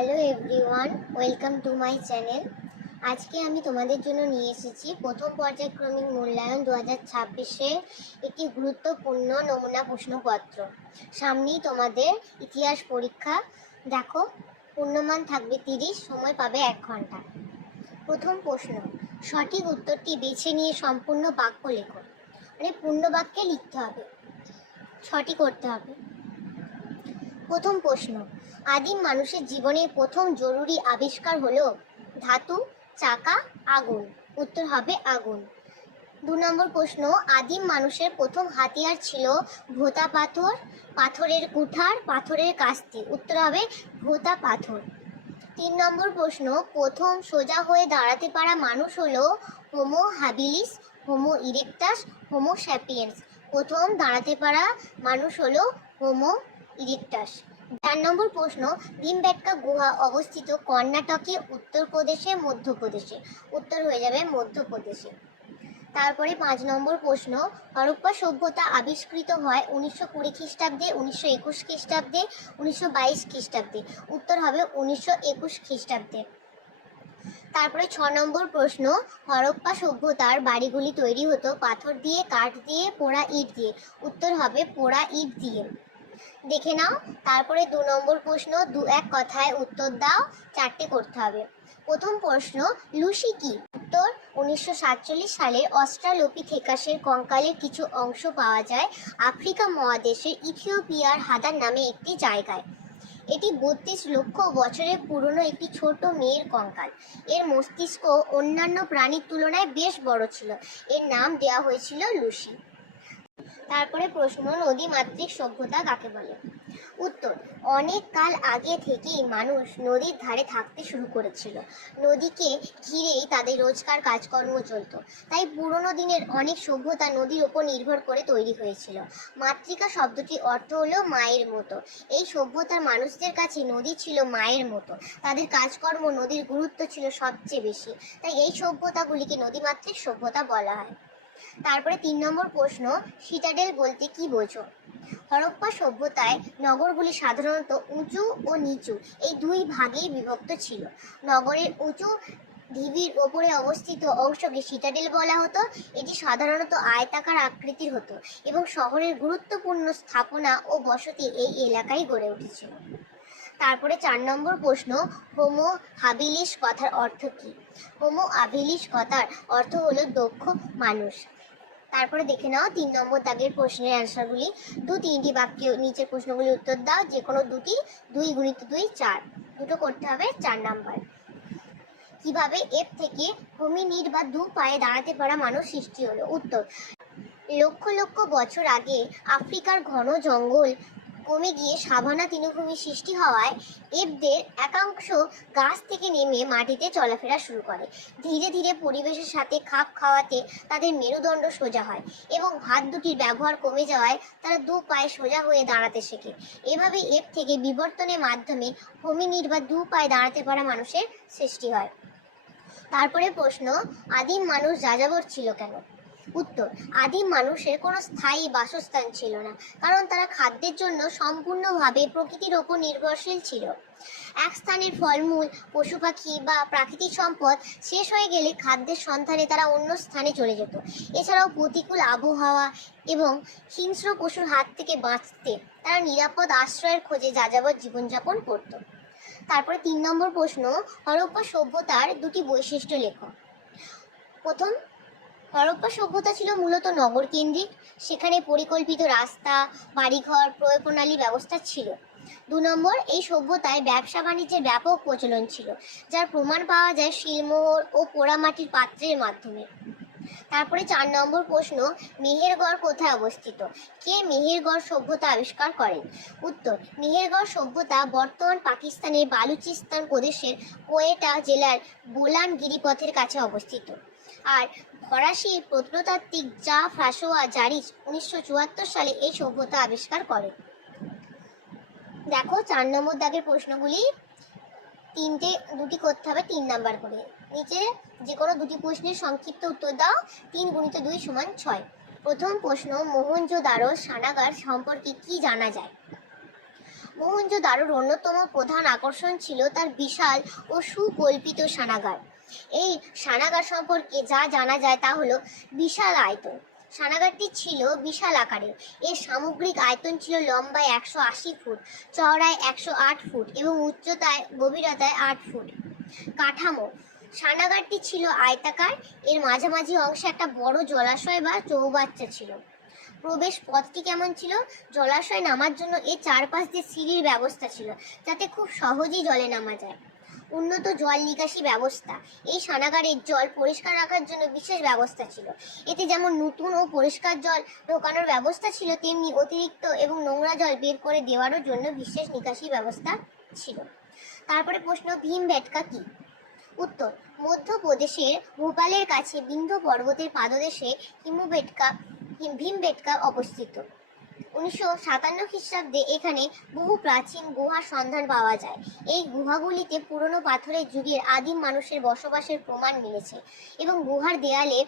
Hello everyone, welcome to my channel. আজকে আমি তোমাদের জন্য নিয়ে এসেছি প্রথম পর্যায়ক্রমিক মূল্যায়ন 2026-এ একটি গুরুত্বপূর্ণ নমুনা প্রশ্নপত্র। সামনেই তোমাদের ইতিহাস পরীক্ষা। দেখো, পূর্ণমান থাকবে 30, সময় পাবে 1 ঘন্টা। প্রথম প্রশ্ন, সঠিক উত্তরটি বেছে নিয়ে সম্পূর্ণ বাক্য লেখো। মানে পূর্ণ বাক্যে লিখতে হবে, সঠিক করতে হবে। প্রথম প্রশ্ন, আদিম মানুষের জীবনে প্রথম জরুরি আবিষ্কার হলো ধাতু, চাকা, আগুন। উত্তর হবে আগুন। 2 নম্বর প্রশ্ন, আদিম মানুষের প্রথম হাতিয়ার ছিল ভোঁতা পাথর, পাথরের কুঠার, পাথরের কাস্তে। উত্তর হবে ভোঁতা পাথর। 3 নম্বর প্রশ্ন, প্রথম সোজা হয়ে দাঁড়াতে পারা মানুষ হলো Homo habilis, Homo erectus, Homo sapiens. প্রথম দাঁড়াতে পারা মানুষ হলো হোমো ইরেক্টাস। 4 নম্বর প্রশ্ন, ভীমবেটকা গুহা অবস্থিত কর্ণাটকে, উত্তরপ্রদেশে, মধ্যপ্রদেশে। উত্তর হয়ে যাবে মধ্যপ্রদেশে। তারপরে 5 নম্বর প্রশ্ন, হরপ্পা সভ্যতা আবিষ্কৃত হয় 1920 খ্রিস্টাব্দে, 1921 খ্রিস্টাব্দে, 1922 খ্রিস্টাব্দে। উত্তর হবে 1921 খ্রিস্টাব্দে। তারপরে 6 নম্বর প্রশ্ন, হরপ্পা সভ্যতার বাড়িগুলি তৈরি হতো পাথর দিয়ে, কাঠ দিয়ে, পোড়া ইট দিয়ে। উত্তর হবে পোড়া ইট দিয়ে। দেখে নাও। তারপরে 2 নম্বর প্রশ্ন, 2-1 কথায় উত্তর দাও, 4টে করতে হবে। প্রথম প্রশ্ন, লুসি কি? উত্তর, 1947 সালে অস্ট্রালোপিথেকাসের কঙ্কালের কিছু অংশ পাওয়া যায় আফ্রিকা মহাদেশের ইথিওপিয়ার হাদার নামে একটি জায়গায়। এটি 32 লক্ষ বছরের পুরনো একটি ছোট মেয়ের কঙ্কাল। এর মস্তিষ্ক অন্যান্য প্রাণীর তুলনায় বেশ বড় ছিল। এর নাম দেওয়া হয়েছিল লুসি। তারপরে প্রশ্ন, নদীমাতৃক সভ্যতা কাকে বলে? উত্তর, অনেক কাল আগে থেকেই মানুষ নদীর ধারে থাকতে শুরু করেছিল। নদীকে ঘিরেই তাদের রোজকার কাজকর্ম চলত। তাই পুরনো দিনের অনেক সভ্যতা নদীর ওপর নির্ভর করে তৈরি হয়েছিল। মাতৃকা শব্দটির অর্থ হলো মায়ের মতো। এই সভ্যতার মানুষদের কাছে নদী ছিল মায়ের মতো। তাদের কাজকর্ম নদীর গুরুত্ব ছিল সবচেয়ে বেশি। তাই এই সভ্যতাগুলিকে নদীমাতৃক সভ্যতা বলা হয়। তারপরে 3 নম্বর প্রশ্ন, সিটাডেল বলতে কি বোঝো? হরপ্পা সভ্যতায় নগরগুলি সাধারণত উঁচু ও নিচু এই 2 ভাগেই বিভক্ত ছিল। নগরের উঁচু ঢিবির ওপরে অবস্থিত অংশকে সিটাডেল বলা হতো। এটি সাধারণত আয়তাকার আকৃতির হতো এবং শহরের গুরুত্বপূর্ণ স্থাপনা ও বসতি এই এলাকায় গড়ে উঠেছিল। তারপরে 4 নম্বর প্রশ্ন, হোমো হাবিলিস কথার অর্থ কি? হোমো হাবিলিস কথার অর্থ হলো দক্ষ মানুষ। তারপরে দেখে নাও 3 নম্বর দাগের প্রশ্নের অ্যান্সারগুলি। 2-3টি বাক্যে নিচের প্রশ্নগুলির উত্তর দাও, যে কোনো দুটি। 2 × 2 4, দুটো করতে হবে 4 নাম্বার। কিভাবে এর থেকে হোমিনিড বা 2 পায়ে দাঁড়াতে পারা মানুষ সৃষ্টি হলো? উত্তর, লক্ষ লক্ষ বছর আগে আফ্রিকার ঘন জঙ্গল কমে গিয়ে সাভানা তৃণভূমি সৃষ্টি হওয়ায় এবদের একাংশ গাছ থেকে নেমে মাটিতে চলাফেরা শুরু করে। ধীরে ধীরে পরিবেশের সাথে খাপ খাওয়াতে তাদের মেরুদণ্ড সোজা হয় এবং হাত দুটির ব্যবহার কমে যাওয়ায় তারা 2 পায়ে সোজা হয়ে দাঁড়াতে শেখে। এভাবে এব থেকে বিবর্তনের মাধ্যমে হোমিনিড বা 2 পায়ে দাঁড়াতে পারা মানুষের সৃষ্টি হয়। তারপরে প্রশ্ন, আদিম মানুষ যাযাবর ছিল কেন? উত্তর, আদিম মানুষের কোনো স্থায়ী বাসস্থান ছিল না, কারণ তারা খাদ্যের জন্য সম্পূর্ণভাবে প্রকৃতির ওপর নির্ভরশীল ছিল। এক স্থানের ফলমূল, পশু পাখি বা প্রাকৃতিক সম্পদ শেষ হয়ে গেলে খাদ্যের সন্ধানে তারা অন্য স্থানে চলে যেত। এছাড়াও প্রতিকূল আবহাওয়া এবং হিংস্র পশুর হাত থেকে বাঁচতে তারা নিরাপদ আশ্রয়ের খোঁজে যাযাবর জীবনযাপন করত। তারপরে 3 নম্বর প্রশ্ন, হরপ্পা সভ্যতার 2টি বৈশিষ্ট্য লেখো। প্রথম, হরপ্পা সভ্যতা ছিল মূলত নগর কেন্দ্রিক। সেখানে পরিকল্পিত রাস্তা, বাড়িঘর, প্রণালী ব্যবস্থা ছিল। 2 নম্বর, এই সভ্যতায় ব্যবসা বাণিজ্যের ব্যাপক প্রচলন ছিল, যার প্রমাণ পাওয়া যায় শিলমোহর ও পোড়ামাটির পাত্রের মাধ্যমে। তারপরে 4 নম্বর প্রশ্ন, মেহেরগড় কোথায় অবস্থিত? কে মেহেরগড় সভ্যতা আবিষ্কার করেন? উত্তর, মেহেরগড় সভ্যতা বর্তমান পাকিস্তানের বালুচিস্তান প্রদেশের কোয়েটা জেলার বোলান গিরিপথের কাছে অবস্থিত। আর ফরাসি প্রত্নতাত্ত্বিক জা ফ্রাসোয়া জারিস 1974 সালে এই সভ্যতা আবিষ্কার করেন। দেখো 4 নম্বর দাগের প্রশ্নগুলি 2টি করতে হবে 3 নাম্বার করে। নিচে যে কোনো 2টি প্রশ্নের সংক্ষিপ্ত উত্তর দাও। 3 × 2 = 6। প্রথম প্রশ্ন, মোহেনজোদারো স্নানাগার সম্পর্কে কি জানা যায়? মহেঞ্জোদারোর অন্যতম প্রধান আকর্ষণ ছিল তার বিশাল ও সুকল্পিত স্নানাগার। এই স্নানাগার সম্পর্কে যা জানা যায় তা হলো বিশাল আয়তন। স্নানাগারটি ছিল বিশাল আকারের। এর সামগ্রিক আয়তন ছিল লম্বায় 180 ফুট, চওড়ায় 108 ফুট এবং উচ্চতায় গভীরতায় 8 ফুট। কাঠামো: স্নানাগারটি ছিল আয়তাকার। এর মাঝামাঝি অংশে একটা বড় জলাশয় বা চৌবাচ্চা ছিল। প্রবেশ পথটি কেমন ছিল? জলাশয়ে নামার জন্য এর চারপাশ দিয়ে সিঁড়ির ব্যবস্থা ছিল, যাতে খুব সহজেই জলে নামা যায়। উন্নত জল নিকাশি ব্যবস্থা: এই স্নানাগারের জল পরিষ্কার রাখার জন্য বিশেষ ব্যবস্থা ছিল। এতে যেমন নতুন ও পরিষ্কার জল ঢোকানোর ব্যবস্থা ছিল, তেমনি অতিরিক্ত এবং নোংরা জল বের করে দেওয়ারও জন্য বিশেষ নিকাশি ব্যবস্থা ছিল। তারপরে প্রশ্ন, ভীমবেটকা কি? উত্তর, মধ্যপ্রদেশের ভোপালের কাছে বিন্ধ্য পর্বতের পাদদেশে ভীমবেটকা অবস্থিত। 1957 খ্রিস্টাব্দে এখানে বহু প্রাচীন গুহার সন্ধান পাওয়া যায়। এই গুহাগুলিতে পুরনো পাথরের যুগের আদিম মানুষের বসবাসের প্রমাণ মিলেছে এবং গুহার দেয়ালে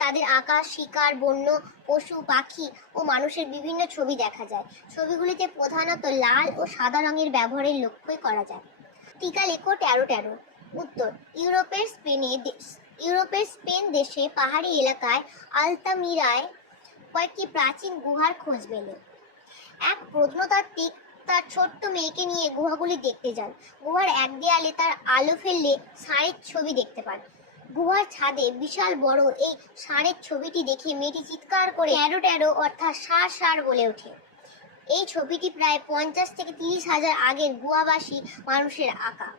তাদের আঁকা শিকার, বন্য পশু, পাখি ও মানুষের বিভিন্ন ছবি দেখা যায়। ছবিগুলিতে প্রধানত লাল ও সাদা রঙের ব্যবহারের লক্ষ্যই করা যায়। টিকা লেখো 1313। উত্তর, ইউরোপের স্পেন দেশে পাহাড়ি এলাকায় আলতামিরায় কয়েকটি প্রাচীন গুহার খোঁজ মেলে। এক প্রত্নতাত্ত্বিক তার ছোট্ট মেয়েকে নিয়ে গুহাগুলি দেখতে যান। গুহার এক দেয়ালে তার আলো ফেললে ষাঁড়ের ছবি দেখতে পান। গুহার ছাদে বিশাল বড় এই ষাঁড়ের ছবিটি দেখে মেয়েটি চিৎকার করে 1313 অর্থাৎ ষাঁড় ষাঁড় বলে ওঠে। এই ছবিটি প্রায় 50 থেকে 30 হাজার আগের গুহাবাসী মানুষের আঁকা।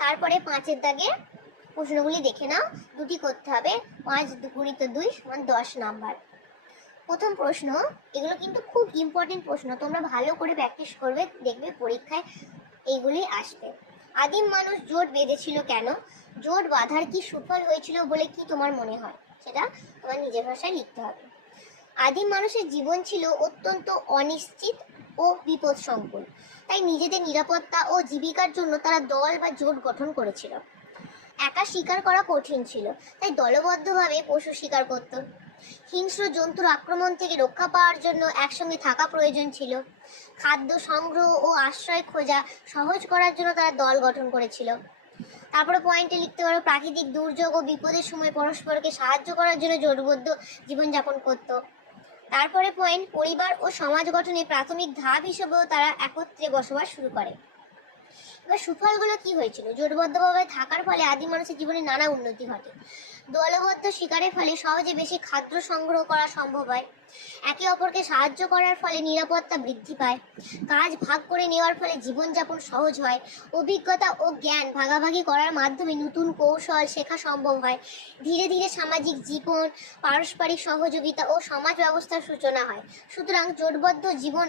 তারপরে 5-এর দাগের প্রশ্নগুলি দেখে নাও, দুটি করতে হবে। 5 × 2 = 10 নাম্বার। প্রথম প্রশ্ন, এগুলো কিন্তু খুব ইম্পর্টেন্ট প্রশ্ন, তোমরা ভালো করে প্র্যাকটিস করবে, দেখবে পরীক্ষায় এইগুলি আসবে। আদিম মানুষ জোট বেঁধেছিল কেন? জোট বাঁধার কি সুফল হয়েছিল বলে কি তোমার মনে হয়? সেটা তোমার নিজের ভাষায় লিখতে হবে। আদিম মানুষের জীবন ছিল অত্যন্ত অনিশ্চিত ও বিপদসংকুল, তাই নিজেদের নিরাপত্তা ও জীবিকার জন্য তারা দল বা জোট গঠন করেছিল। একা শিকার করা কঠিন ছিল, তাই দলবদ্ধভাবে পশু শিকার করত। হিংস্র জন্তুর আক্রমণ থেকে রক্ষা পাওয়ার জন্য একসঙ্গে থাকা প্রয়োজন ছিল। খাদ্য সংগ্রহ ও আশ্রয় খোঁজা সহজ করার জন্য তারা দল গঠন করেছিল। তারপরে পয়েন্টে লিখতে পারো, প্রাকৃতিক দুর্যোগ ও বিপদের সময় পরস্পরকে সাহায্য করার জন্য জোটবদ্ধ জীবনযাপন করত। তারপরে পয়েন্ট, পরিবার ও সমাজ গঠনে প্রাথমিক ধাপ হিসেবেও তারা একত্রে বসবাস শুরু করে। এবার সুফলগুলো কি হয়েছিল? জোটবদ্ধভাবে থাকার ফলে আদিম মানুষের জীবনে নানা উন্নতি ঘটে। দলবদ্ধ শিকারের ফলে সহজে বেশি খাদ্য সংগ্রহ করা সম্ভব হয়। একে অপরকে সাহায্য করার ফলে নিরাপত্তা বৃদ্ধি পায়। কাজ ভাগ করে নেওয়ার ফলে জীবনযাপন সহজ হয়। অভিজ্ঞতা ও জ্ঞান ভাগাভাগি করার মাধ্যমে নতুন কৌশল শেখা সম্ভব হয়। ধীরে ধীরে সামাজিক জীবন, পারস্পরিক সহযোগিতা ও সমাজ ব্যবস্থার সূচনা হয়। সুতরাং জোটবদ্ধ জীবন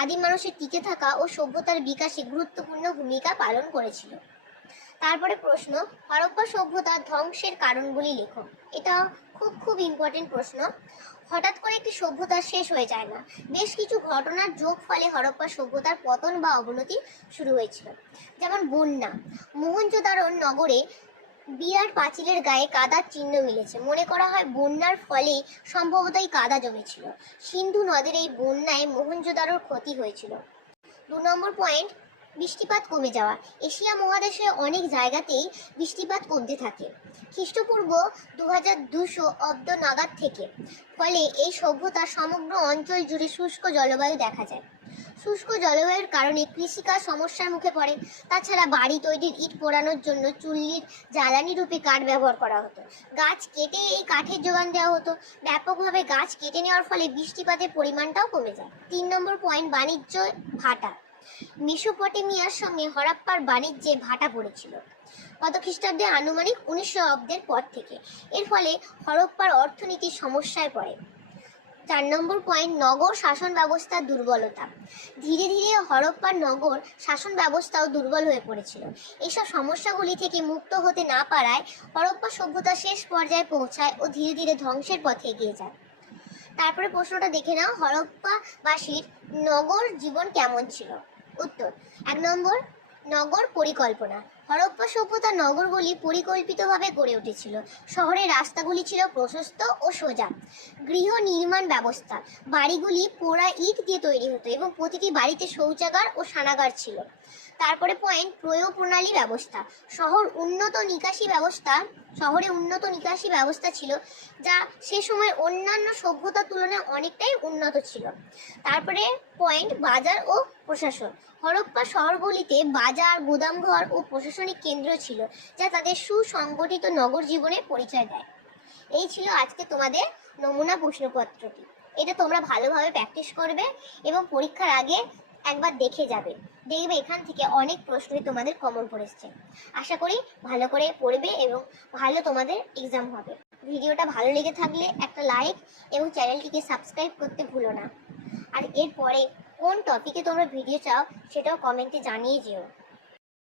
আদিম মানুষের টিকে থাকা ও সভ্যতার বিকাশে গুরুত্বপূর্ণ ভূমিকা পালন করেছিল। তারপরে প্রশ্ন, হরপ্পা সভ্যতার ধ্বংসের কারণগুলি লেখো। এটা খুব ইম্পর্টেন্ট প্রশ্ন। হঠাৎ করে একটি সভ্যতা শেষ হয়ে যায় না, বেশ কিছু ঘটনার যোগ ফলে হরপ্পা সভ্যতার পতন বা অবনতি শুরু হয়েছিল। যেমন বন্যা। মোহেঞ্জোদারো নগরে বিরাট পাঁচিলের গায়ে কাদার চিহ্ন মিলেছে। মনে করা হয় বন্যার ফলেই সম্ভবত এই কাদা জমেছিল। সিন্ধু নদের এই বন্যায় মোহেঞ্জোদারোর ক্ষতি হয়েছিল। 2 নম্বর পয়েন্ট, বৃষ্টিপাত কমে যাওয়া। এশিয়া মহাদেশে অনেক জায়গাতেই বৃষ্টিপাত কমতে থাকে খ্রিস্টপূর্ব 2200 অব্দ নাগাদ থেকে। ফলে এই সভ্যতার সমগ্র অঞ্চল জুড়ে শুষ্ক জলবায়ু দেখা যায়। শুষ্ক জলবায়ুর কারণে কৃষিকাজ সমস্যার মুখে পড়ে। তাছাড়া বাড়ি তৈরির ইট পোড়ানোর জন্য চুল্লির জ্বালানি রূপে কাঠ ব্যবহার করা হতো। গাছ কেটে এই কাঠের যোগান দেওয়া হতো। ব্যাপকভাবে গাছ কেটে নেওয়ার ফলে বৃষ্টিপাতের পরিমাণটাও কমে যায়। 3 নম্বর পয়েন্ট, বাণিজ্য ভাটা। মেসোপটেমিয়ার সঙ্গে হরপ্পার বাণিজ্যে ভাটা পড়েছিল কত খ্রিস্টাব্দে? আনুমানিক 1900 অব্দের পর থেকে। এর ফলে হরপ্পার অর্থনীতির সমস্যায় পড়ে। 4 নম্বর পয়েন্ট, নগর শাসন ব্যবস্থার দুর্বলতা। ধীরে ধীরে হরপ্পার নগর শাসন ব্যবস্থাও দুর্বল হয়ে পড়েছিল। এইসব সমস্যাগুলি থেকে মুক্ত হতে না পারায় হরপ্পা সভ্যতা শেষ পর্যায়ে পৌঁছায় ও ধীরে ধীরে ধ্বংসের পথে এগিয়ে যায়। তারপরে প্রশ্নটা দেখে নাও, হরপ্পাবাসীর নগর জীবন কেমন ছিল? উত্তর, 1 নম্বর, নগর পরিকল্পনা। হরপ্পা সভ্যতার নগরগুলি পরিকল্পিতভাবে গড়ে উঠেছিল। শহরের রাস্তাগুলি ছিল প্রশস্ত ও সোজা। গৃহ নির্মাণ ব্যবস্থা, বাড়িগুলি পোড়া ইট দিয়ে তৈরি হতো এবং প্রতিটি বাড়িতে শৌচাগার ও স্নানাগার ছিল। তারপরে পয়েন্ট, প্রয়োগ প্রণালী ব্যবস্থা। শহরে উন্নত নিকাশি ব্যবস্থা ছিল, যা সে সময় অন্যান্য সভ্যতার তুলনায় অনেকটাই উন্নত ছিল। তারপরে পয়েন্ট, বাজার ও প্রশাসন। হরপ্পা শহরগুলিতে বাজার, গুদামঘর ও প্রশাসনিক কেন্দ্র ছিল, যা তাদের সুসংগঠিত নগর জীবনের পরিচয় দেয়। এই ছিল আজকে তোমাদের নমুনা প্রশ্নপত্রটি। এটা তোমরা ভালোভাবে প্র্যাকটিস করবে এবং পরীক্ষার আগে একবার দেখে যাবে। দেখবে এখান থেকে অনেক প্রশ্নই তোমাদের কমন পড়েছে। আশা করি ভালো করে পড়বে এবং ভালো তোমাদের এক্সাম হবে। ভিডিওটা ভালো লেগে থাকলে একটা লাইক এবং চ্যানেলটিকে সাবস্ক্রাইব করতে ভুলো না। আর এরপরে কোন টপিকে তোমরা ভিডিও চাও সেটাও কমেন্টে জানিয়ে যেও।